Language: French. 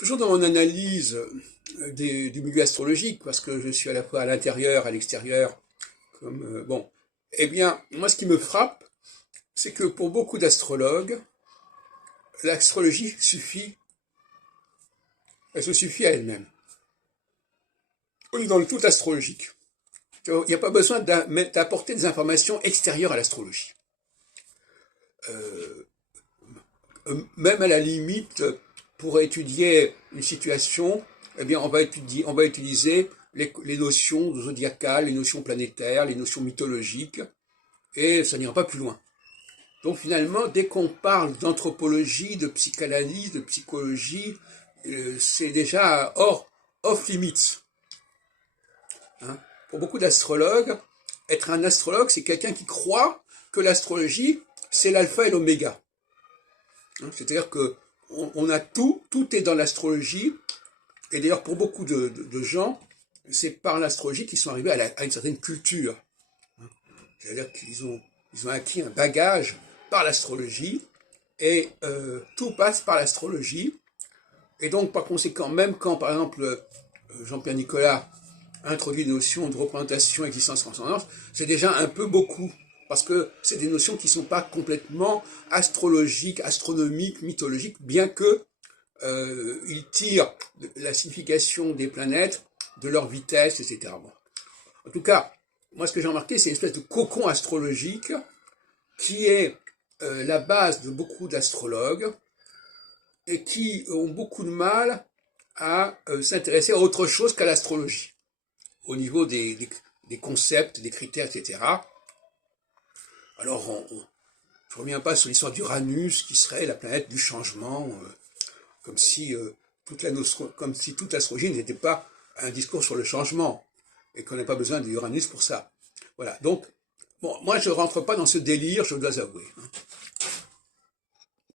Toujours dans mon analyse du milieu astrologique, parce que je suis à la fois à l'intérieur, à l'extérieur, bon, eh bien, moi ce qui me frappe, c'est que pour beaucoup d'astrologues, l'astrologie suffit, elle se suffit à elle-même. On est dans le tout astrologique. Il n'y a pas besoin d'apporter des informations extérieures à l'astrologie. Même à la limite, pour étudier une situation, eh bien, on va utiliser les notions zodiacales, les notions planétaires, les notions mythologiques, et ça n'ira pas plus loin. Donc finalement, dès qu'on parle d'anthropologie, de psychanalyse, de psychologie, c'est déjà off limits. Hein. Pour beaucoup d'astrologues, être un astrologue, c'est quelqu'un qui croit que l'astrologie, c'est l'alpha et l'oméga. Hein, c'est-à-dire que on a tout est dans l'astrologie, et d'ailleurs pour beaucoup de gens, c'est par l'astrologie qu'ils sont arrivés à une certaine culture. Hein. C'est-à-dire qu'ils ont acquis un bagage par l'astrologie, et tout passe par l'astrologie, et donc par conséquent, même quand par exemple Jean-Pierre Nicolas introduit des notions de représentation, existence, transcendance, c'est déjà un peu beaucoup, parce que c'est des notions qui ne sont pas complètement astrologiques, astronomiques, mythologiques, bien que ils tirent la signification des planètes, de leur vitesse, etc. Bon. En tout cas, moi ce que j'ai remarqué, c'est une espèce de cocon astrologique qui est la base de beaucoup d'astrologues et qui ont beaucoup de mal à s'intéresser à autre chose qu'à l'astrologie, au niveau des concepts, des critères, etc. Alors, je ne reviens pas sur l'histoire d'Uranus, qui serait la planète du changement, comme si toute l'astrologie n'était pas un discours sur le changement, et qu'on n'a pas besoin d'Uranus pour ça. Voilà, donc, bon, moi je ne rentre pas dans ce délire, je dois avouer. Hein.